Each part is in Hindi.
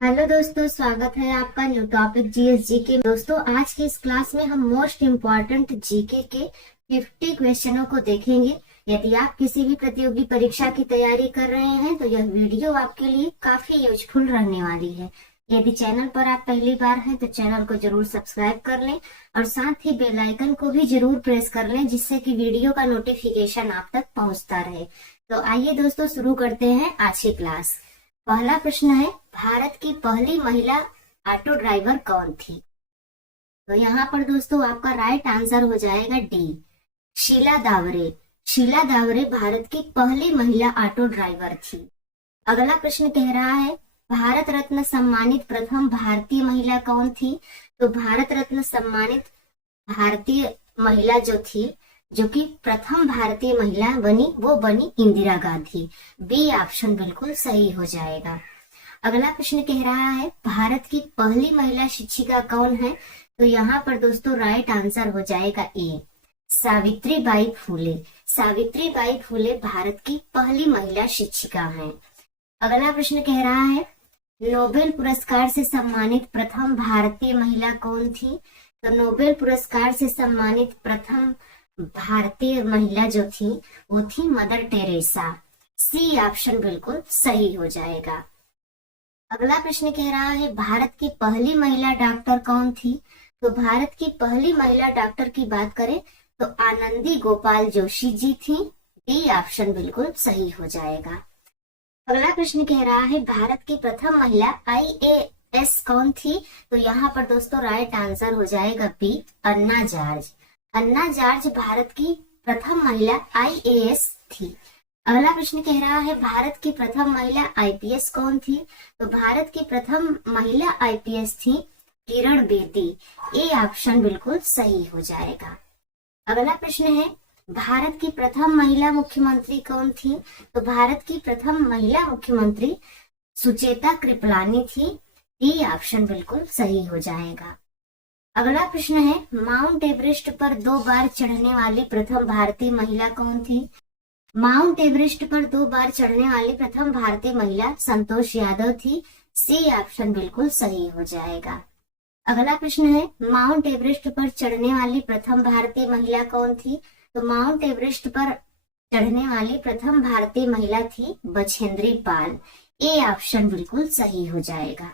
हेलो दोस्तों, स्वागत है आपका न्यू टॉपिक जीएसजी के। दोस्तों, आज की इस क्लास में हम मोस्ट इम्पोर्टेंट जीके के 50 क्वेश्चनों को देखेंगे। यदि आप किसी भी प्रतियोगी परीक्षा की तैयारी कर रहे हैं तो यह वीडियो आपके लिए काफी यूजफुल रहने वाली है। यदि चैनल पर आप पहली बार हैं तो चैनल को जरूर सब्सक्राइब कर लें और साथ ही बेल आइकन को भी जरूर प्रेस कर लें, जिससे कि वीडियो का नोटिफिकेशन आप तक पहुंचता रहे। तो आइए दोस्तों, शुरू करते हैं आज की क्लास। पहला प्रश्न है, भारत की पहली महिला ऑटो ड्राइवर कौन थी? तो यहाँ पर दोस्तों आपका राइट आंसर हो जाएगा डी, शीला दावरे। शीला दावरे भारत की पहली महिला ऑटो ड्राइवर थी। अगला प्रश्न कह रहा है, भारत रत्न सम्मानित प्रथम भारतीय महिला कौन थी? तो भारत रत्न सम्मानित भारतीय महिला जो कि प्रथम भारतीय महिला बनी, वो बनी इंदिरा गांधी। बी ऑप्शन बिल्कुल सही हो जाएगा। अगला प्रश्न कह रहा है, भारत की पहली महिला शिक्षिका कौन है? तो यहाँ पर दोस्तों राइट आंसर हो जाएगा ए, सावित्रीबाई फूले। सावित्रीबाई फूले भारत की पहली महिला शिक्षिका हैं। अगला प्रश्न कह रहा है, नोबेल पुरस्कार से सम्मानित प्रथम भारतीय महिला कौन थी? तो नोबेल पुरस्कार से सम्मानित प्रथम भारतीय महिला जो थी वो थी मदर टेरेसा। सी ऑप्शन बिल्कुल सही हो जाएगा। अगला प्रश्न कह रहा है, भारत की पहली महिला डॉक्टर कौन थी? तो भारत की पहली महिला डॉक्टर की बात करें तो आनंदी गोपाल जोशी जी थी। डी ऑप्शन बिल्कुल सही हो जाएगा। अगला प्रश्न कह रहा है, भारत की प्रथम महिला आईएएस कौन थी? तो यहाँ पर दोस्तों राइट आंसर हो जाएगा बी, अन्ना जॉर्ज। अन्ना जॉर्ज भारत की प्रथम महिला आईएएस थी। अगला प्रश्न कह रहा है, भारत की प्रथम महिला आईपीएस कौन थी? तो भारत की प्रथम महिला आईपीएस थी किरण बेदी। ए ऑप्शन बिल्कुल सही हो जाएगा। अगला प्रश्न है, भारत की प्रथम महिला मुख्यमंत्री कौन थी? तो भारत की प्रथम महिला मुख्यमंत्री सुचेता कृपलानी थी। डी ऑप्शन बिल्कुल सही हो जाएगा। अगला प्रश्न है, माउंट एवरेस्ट पर 2 बार चढ़ने वाली प्रथम भारतीय महिला कौन थी? माउंट एवरेस्ट पर 2 बार चढ़ने वाली प्रथम भारतीय महिला संतोष यादव थी। सी ऑप्शन बिल्कुल सही हो जाएगा। अगला प्रश्न है, माउंट एवरेस्ट पर चढ़ने वाली प्रथम भारतीय महिला कौन थी? तो माउंट एवरेस्ट पर चढ़ने वाली प्रथम भारतीय महिला थी बछेंद्री पाल। ए ऑप्शन बिल्कुल सही हो जाएगा।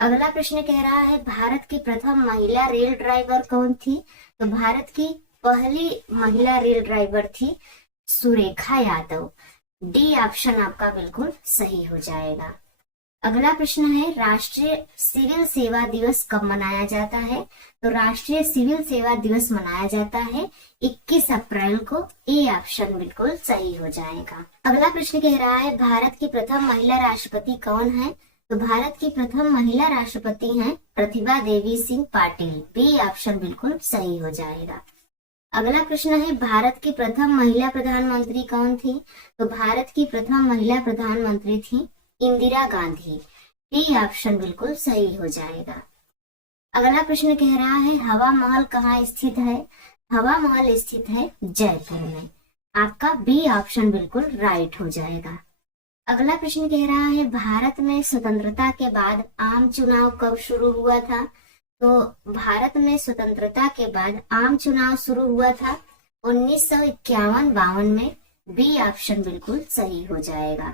अगला प्रश्न कह रहा है, भारत की प्रथम महिला रेल ड्राइवर कौन थी? तो भारत की पहली महिला रेल ड्राइवर थी सुरेखा यादव। डी ऑप्शन आपका बिल्कुल सही हो जाएगा। अगला प्रश्न है, राष्ट्रीय सिविल सेवा दिवस कब मनाया जाता है? तो राष्ट्रीय सिविल सेवा दिवस मनाया जाता है 21 अप्रैल को। ए ऑप्शन बिल्कुल सही हो जाएगा। अगला प्रश्न कह रहा है, भारत की प्रथम महिला राष्ट्रपति कौन है? तो भारत की प्रथम महिला राष्ट्रपति हैं प्रतिभा देवी सिंह पाटिल। बी ऑप्शन बिल्कुल सही हो जाएगा। अगला प्रश्न है, भारत की प्रथम महिला प्रधानमंत्री कौन थी? तो भारत की प्रथम महिला प्रधानमंत्री थी इंदिरा गांधी। डी ऑप्शन बिल्कुल सही हो जाएगा। अगला प्रश्न कह रहा है, हवा महल कहाँ स्थित है? हवा महल स्थित है जयपुर में। आपका बी ऑप्शन बिल्कुल राइट हो जाएगा। अगला प्रश्न कह रहा है, भारत में स्वतंत्रता के बाद आम चुनाव कब शुरू हुआ था? तो भारत में स्वतंत्रता के बाद आम चुनाव शुरू हुआ था 1951-52 में। बी ऑप्शन बिल्कुल सही हो जाएगा।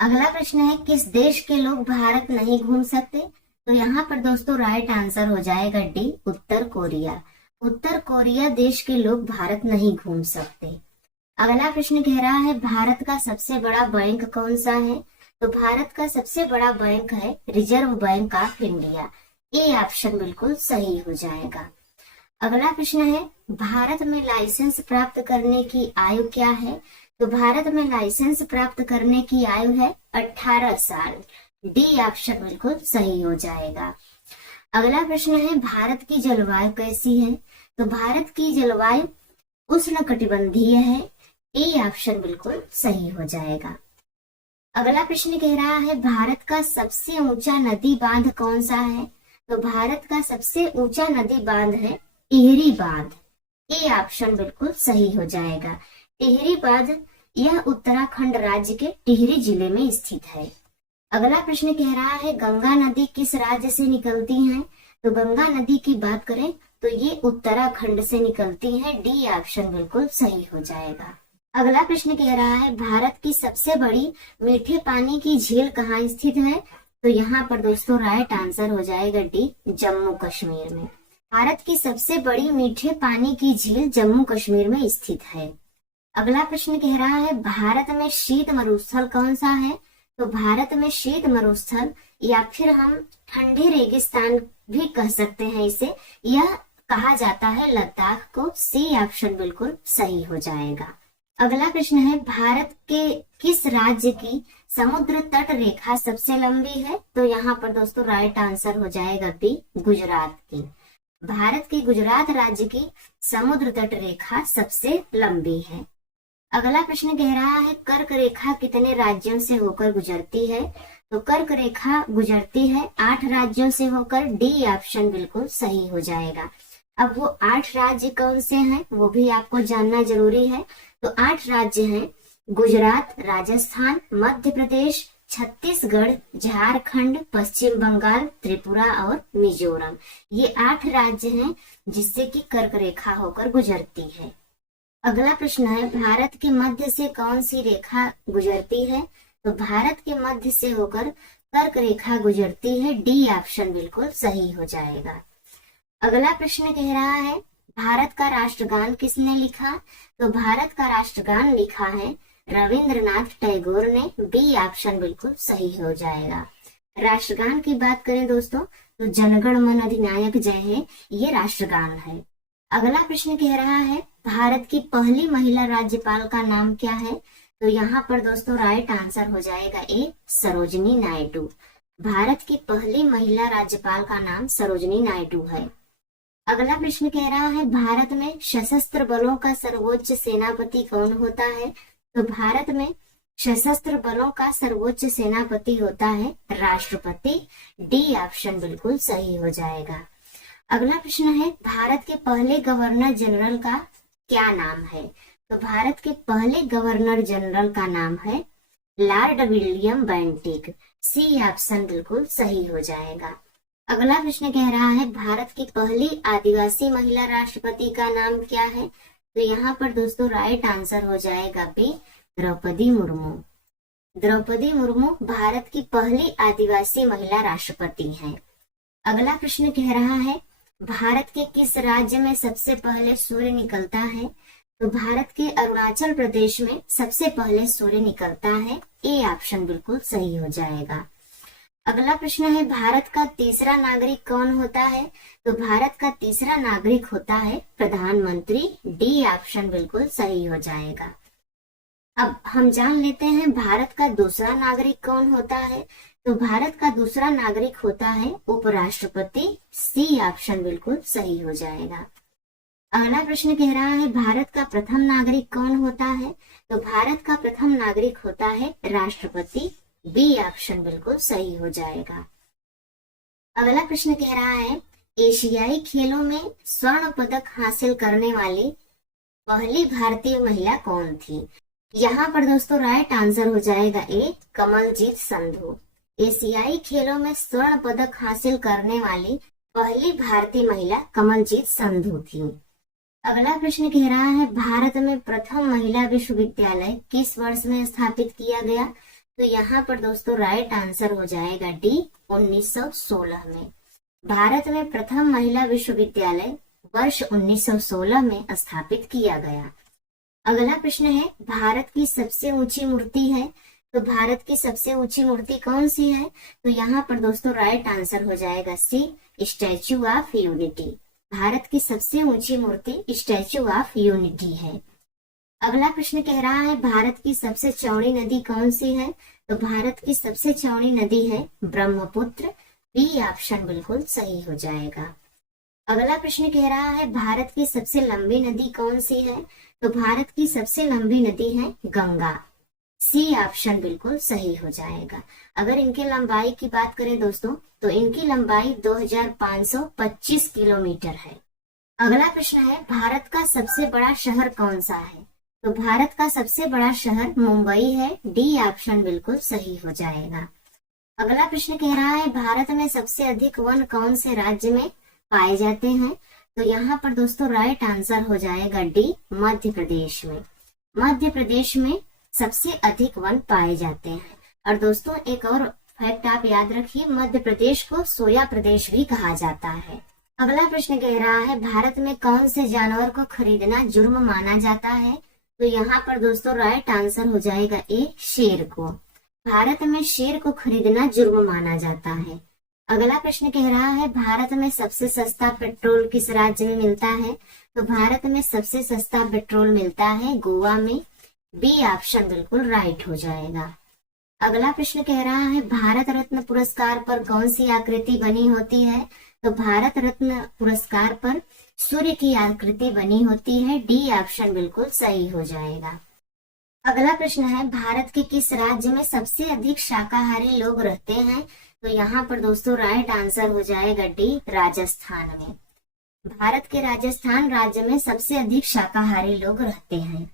अगला प्रश्न है, किस देश के लोग भारत नहीं घूम सकते? तो यहाँ पर दोस्तों राइट आंसर हो जाएगा डी, उत्तर कोरिया। उत्तर कोरिया देश के लोग भारत नहीं घूम सकते। अगला प्रश्न कह रहा है, भारत का सबसे बड़ा बैंक कौन सा है? तो भारत का सबसे बड़ा बैंक है reserve bank of India. A option बिल्कुल सही हो जाएगा। अगला प्रश्न है, भारत में लाइसेंस प्राप्त करने की आयु क्या है? तो भारत में लाइसेंस प्राप्त करने की आयु है 18 साल। डी ऑप्शन बिल्कुल सही हो जाएगा। अगला प्रश्न है, भारत की जलवायु कैसी है? तो भारत की जलवायु उष्णकटिबंधीय है। ए ऑप्शन बिल्कुल सही हो जाएगा। अगला प्रश्न कह रहा है, भारत का सबसे ऊंचा नदी बांध कौन सा है? तो भारत का सबसे ऊंचा नदी बांध है टिहरी बांध। ए ऑप्शन बिल्कुल सही हो जाएगा। टिहरी बांध यह उत्तराखंड राज्य के टिहरी जिले में स्थित है। अगला प्रश्न कह रहा है गंगा नदी किस राज्य से निकलती है? तो गंगा नदी की बात करें तो ये उत्तराखंड से निकलती है। डी ऑप्शन बिल्कुल सही हो जाएगा। अगला प्रश्न कह रहा है भारत की सबसे बड़ी मीठे पानी की झील कहाँ स्थित है? तो यहाँ पर दोस्तों राइट आंसर हो जाएगा डी, जम्मू कश्मीर में। भारत की सबसे बड़ी मीठे पानी की झील जम्मू कश्मीर में स्थित है। अगला प्रश्न कह रहा है भारत में शीत मरुस्थल कौन सा है? तो भारत में शीत मरुस्थल या फिर हम ठंडे रेगिस्तान भी कह सकते हैं इसे, यह कहा जाता है लद्दाख को। सी ऑप्शन बिल्कुल सही हो जाएगा। अगला प्रश्न है भारत के किस राज्य की समुद्र तट रेखा सबसे लंबी है? तो यहाँ पर दोस्तों राइट आंसर हो जाएगा बी, गुजरात की। भारत के गुजरात राज्य की समुद्र तट रेखा सबसे लंबी है। अगला प्रश्न कह रहा है कर्क रेखा कितने राज्यों से होकर गुजरती है? तो कर्क रेखा गुजरती है 8 राज्यों से होकर। डी ऑप्शन बिल्कुल सही हो जाएगा। अब वो 8 राज्य कौन से हैं वो भी आपको जानना जरूरी है। तो 8 राज्य हैं गुजरात, राजस्थान, मध्य प्रदेश, छत्तीसगढ़, झारखंड, पश्चिम बंगाल, त्रिपुरा और मिजोरम। ये 8 राज्य हैं जिससे कि कर्क रेखा होकर गुजरती है। अगला प्रश्न है भारत के मध्य से कौन सी रेखा गुजरती है? तो भारत के मध्य से होकर कर्क रेखा गुजरती है। डी ऑप्शन बिल्कुल सही हो जाएगा। अगला प्रश्न कह रहा है भारत का राष्ट्रगान किसने लिखा? तो भारत का राष्ट्रगान लिखा है रविंद्रनाथ टैगोर ने। बी ऑप्शन बिल्कुल सही हो जाएगा। राष्ट्रगान की बात करें दोस्तों तो जनगण मन अधिनायक जय है, ये राष्ट्रगान है। अगला प्रश्न कह रहा है भारत की पहली महिला राज्यपाल का नाम क्या है? तो यहाँ पर दोस्तों राइट आंसर हो जाएगा ए, सरोजिनी नायडू। भारत की पहली महिला राज्यपाल का नाम सरोजिनी नायडू है। अगला प्रश्न कह रहा है भारत में सशस्त्र बलों का सर्वोच्च सेनापति कौन होता है? तो भारत में सशस्त्र बलों का सर्वोच्च सेनापति होता है राष्ट्रपति। डी ऑप्शन बिल्कुल सही हो जाएगा। अगला प्रश्न है भारत के पहले गवर्नर जनरल का क्या नाम है? तो भारत के पहले गवर्नर जनरल का नाम है Lord William Bentinck. C option बिल्कुल सही हो जाएगा। अगला प्रश्न कह रहा है भारत की पहली आदिवासी महिला राष्ट्रपति का नाम क्या है? तो यहाँ पर दोस्तों राइट आंसर हो जाएगा बी, द्रौपदी मुर्मू। द्रौपदी मुर्मू भारत की पहली आदिवासी महिला राष्ट्रपति हैं। अगला प्रश्न कह रहा है भारत के किस राज्य में सबसे पहले सूर्य निकलता है? तो भारत के अरुणाचल प्रदेश में सबसे पहले सूर्य निकलता है। ए ऑप्शन बिल्कुल सही हो जाएगा। अगला प्रश्न है भारत का तीसरा नागरिक कौन होता है? तो भारत का तीसरा नागरिक होता है प्रधानमंत्री। डी ऑप्शन बिल्कुल सही हो जाएगा। अब हम जान लेते हैं भारत का दूसरा नागरिक कौन होता है? तो भारत का दूसरा नागरिक होता है उपराष्ट्रपति। सी ऑप्शन बिल्कुल सही हो जाएगा। अगला प्रश्न कह रहा है भारत का प्रथम नागरिक कौन होता है? तो भारत का प्रथम नागरिक होता है राष्ट्रपति। बी ऑप्शन बिल्कुल सही हो जाएगा। अगला प्रश्न कह रहा है एशियाई खेलों में स्वर्ण पदक हासिल करने वाली पहली भारतीय महिला कौन थी? यहाँ पर दोस्तों राइट आंसर हो जाएगा ए, कमलजीत संधू। एशियाई खेलों में स्वर्ण पदक हासिल करने वाली पहली भारतीय महिला कमलजीत संधू थी। अगला प्रश्न कह रहा है भारत में प्रथम महिला विश्वविद्यालय किस वर्ष में स्थापित किया गया? तो यहाँ पर दोस्तों राइट आंसर हो जाएगा डी, 1916 में। भारत में प्रथम महिला विश्वविद्यालय वर्ष 1916 में स्थापित किया गया। अगला प्रश्न है भारत की सबसे ऊंची मूर्ति है? तो भारत की सबसे ऊंची मूर्ति कौन सी है? तो यहाँ पर दोस्तों राइट आंसर हो जाएगा सी, स्टैचू ऑफ यूनिटी। भारत की सबसे ऊंची मूर्ति स्टैचू ऑफ यूनिटी है। अगला प्रश्न कह रहा है भारत की सबसे चौड़ी नदी कौन सी है? तो भारत की सबसे चौड़ी नदी है ब्रह्मपुत्र। बी ऑप्शन बिल्कुल सही हो जाएगा। अगला प्रश्न कह रहा है भारत की सबसे लंबी नदी कौन सी है? तो भारत की सबसे लंबी नदी है गंगा। सी ऑप्शन बिल्कुल सही हो जाएगा। अगर इनके लंबाई की बात करें दोस्तों तो इनकी लंबाई 2525 किलोमीटर है। अगला प्रश्न है भारत का सबसे बड़ा शहर कौन सा है? तो भारत का सबसे बड़ा शहर मुंबई है। डी ऑप्शन बिल्कुल सही हो जाएगा। अगला प्रश्न कह रहा है भारत में सबसे अधिक वन कौन से राज्य में पाए जाते हैं? तो यहाँ पर दोस्तों राइट आंसर हो जाएगा डी, मध्य प्रदेश में। मध्य प्रदेश में सबसे अधिक वन पाए जाते हैं। और दोस्तों एक और फैक्ट आप याद रखिए, मध्य प्रदेश को सोया प्रदेश भी कहा जाता है। अगला प्रश्न कह रहा है भारत में कौन से जानवर को खरीदना जुर्म माना जाता है? तो यहाँ पर दोस्तों राइट आंसर हो जाएगा ए, शेर को। भारत में शेर को खरीदना जुर्म माना जाता है। अगला प्रश्न कह रहा है भारत में सबसे सस्ता पेट्रोल किस राज्य में मिलता है? तो भारत में सबसे सस्ता पेट्रोल मिलता है गोवा में। बी ऑप्शन बिल्कुल राइट हो जाएगा। अगला प्रश्न कह रहा है भारत रत्न पुरस्कार पर कौन सी आकृति बनी होती है? तो भारत रत्न पुरस्कार पर सूर्य की आकृति बनी होती है। डी ऑप्शन बिल्कुल सही हो जाएगा। अगला प्रश्न है भारत के किस राज्य में सबसे अधिक शाकाहारी लोग रहते हैं? तो यहाँ पर दोस्तों राइट आंसर हो जाएगा डी, राजस्थान में। भारत के राजस्थान राज्य में सबसे अधिक शाकाहारी लोग रहते हैं।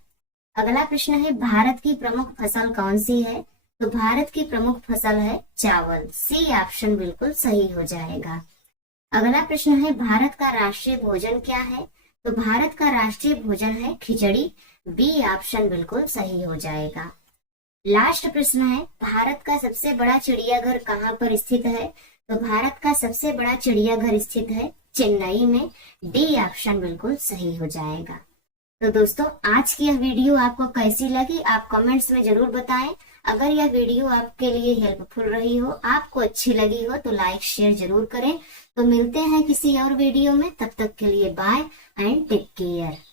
अगला प्रश्न है भारत की प्रमुख फसल कौन सी है? तो भारत की प्रमुख फसल है चावल। सी ऑप्शन बिल्कुल सही हो जाएगा। अगला प्रश्न है भारत का राष्ट्रीय भोजन क्या है? तो भारत का राष्ट्रीय भोजन है खिचड़ी। बी ऑप्शन बिल्कुल सही हो जाएगा। लास्ट प्रश्न है भारत का सबसे बड़ा चिड़ियाघर कहाँ पर स्थित है? तो भारत का सबसे बड़ा चिड़ियाघर स्थित है चेन्नई में। डी ऑप्शन बिल्कुल सही हो जाएगा। तो दोस्तों आज की यह वीडियो आपको कैसी लगी आप कमेंट्स में जरूर बताएं। अगर यह वीडियो आपके लिए हेल्पफुल रही हो, आपको अच्छी लगी हो, तो लाइक शेयर जरूर करें। तो मिलते हैं किसी और वीडियो में, तब तक के लिए बाय एंड टेक केयर।